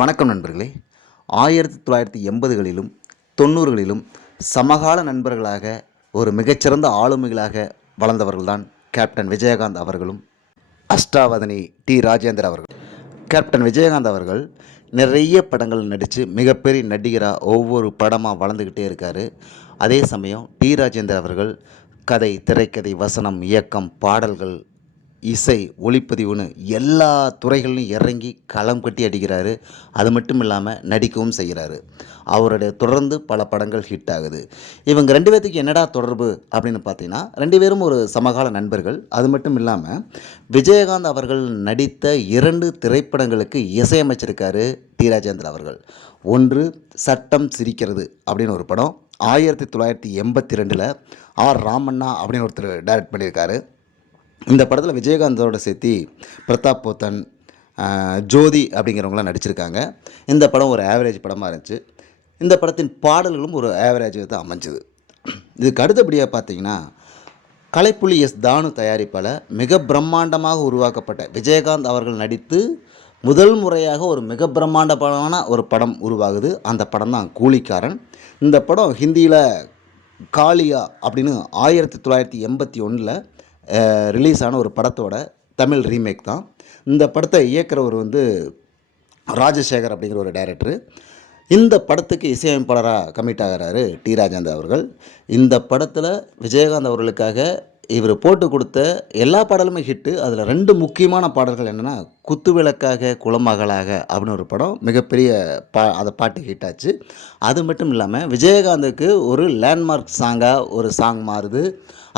வணக்கம் நண்பர்களே. 1980களிலும் 90களிலும் சமகால நண்பர்களாக ஒரு மிகச்சிறந்த ஆளுமைகளாக வளர்ந்தவர்கள்தான் கேப்டன் விஜயகாந்த் அவர்களும் அஷ்டாவதனி டி ராஜேந்தர் அவர்கள். கேப்டன் விஜயகாந்த் அவர்கள் நிறைய படங்கள் நடித்து மிகப்பெரிய நடிகராக ஒவ்வொரு படமாக வளர்ந்துக்கிட்டே இருக்கார். அதே சமயம் டி ராஜேந்தர் அவர்கள் கதை, திரைக்கதை, வசனம், இயக்கம், பாடல்கள், இசை, ஒளிப்பதிவுன்னு எல்லா துறைகள்லையும் இறங்கி களம் கட்டி அடிக்கிறாரு. அது மட்டும் இல்லாமல் நடிக்கவும் செய்கிறாரு. அவருடைய தொடர்ந்து பல படங்கள் ஹிட் ஆகுது. இவங்க 2 பேர்த்துக்கு என்னடா தொடர்பு அப்படின்னு பார்த்தீங்கன்னா, 2 பேரும் ஒரு சமகால நண்பர்கள். அது மட்டும் இல்லாமல் விஜயகாந்த் அவர்கள் நடித்த 2 திரைப்படங்களுக்கு இசையமைச்சிருக்காரு டி ராஜேந்தர் அவர்கள். ஒன்று சட்டம் சிரிக்கிறது அப்படின்னு ஒரு படம் 1982 ஆர் ராமண்ணா அப்படின்னு ஒருத்தர் டைரக்ட் பண்ணியிருக்காரு. இந்த படத்தில் விஜயகாந்தோட சேர்த்து பிரதாப் போத்தன், ஜோதி அப்படிங்கிறவங்களாம் நடிச்சிருக்காங்க. இந்த படம் ஒரு ஆவரேஜ் படமாக இருந்துச்சு. இந்த படத்தின் பாடல்களும் ஒரு ஆவரேஜ் தான் அமைஞ்சுது. இதுக்கு அடுத்தபடியாக பார்த்தீங்கன்னா, கலைப்புலி எஸ் தானு தயாரிப்பால் மிக பிரம்மாண்டமாக உருவாக்கப்பட்ட விஜயகாந்த் அவர்கள் நடித்து முதல் முறையாக ஒரு மிக பிரம்மாண்டமான ஒரு படம் உருவாகுது. அந்த படம் தான் கூலிக்காரன். இந்த படம் ஹிந்தியில் காளியா அப்படின்னு 1981 ரிலீஸ் ஆன ஒரு படத்தோட தமிழ் ரீமேக் தான். இந்த படத்தை இயக்குறவர் ராஜசேகர் அப்படிங்கிற ஒரு டைரக்டரு. இந்த படத்துக்கு இசையமைப்பாளராக கமிட் ஆகிறாரு டி ராஜேந்தர் அவர்கள். இந்த படத்தில் விஜயகாந்த் அவர்களுக்காக இவர் போட்டு கொடுத்த எல்லா பாடலுமே ஹிட்டு. அதில் 2 முக்கியமான பாடல்கள் என்னென்னா, குத்துவிளக்காக குலமகளாக அப்படின்னு ஒரு படம் மிகப்பெரிய அந்த பாட்டு ஹிட் ஆச்சு. அது மட்டும் இல்லாமல் விஜயகாந்துக்கு ஒரு லேண்ட்மார்க் சாங்காக ஒரு சாங் மாறுது.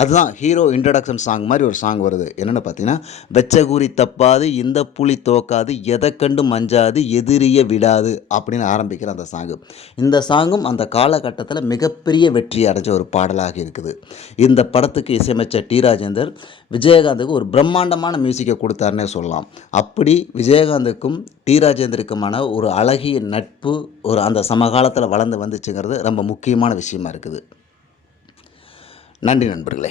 அதுதான் ஹீரோ இன்ட்ரடக்ஷன் சாங் மாதிரி ஒரு சாங் வருது. என்னென்னு பார்த்தீங்கன்னா, வெச்ச கூறி தப்பாது, இந்த புலி தோக்காது, எதை கண்டு மஞ்சாது, எதிரிய விடாது அப்படின்னு ஆரம்பிக்கிற அந்த சாங்கு. இந்த சாங்கும் அந்த காலகட்டத்தில் மிகப்பெரிய வெற்றி அடைஞ்ச ஒரு பாடலாக இருக்குது. இந்த படத்துக்கு இசையமைச்ச டி ராஜேந்தர் விஜயகாந்துக்கு ஒரு பிரம்மாண்டமான மியூசிக்கை கொடுத்தாருன்னே சொல்லலாம். அப்படி விஜயகாந்துக்கும் டி ராஜேந்தருக்குமான ஒரு அழகிய நட்பு அந்த சமகாலத்தில் வளர்ந்து வந்துச்சுங்கிறது ரொம்ப முக்கியமான விஷயமா இருக்குது. நன்றி நண்பர்களே.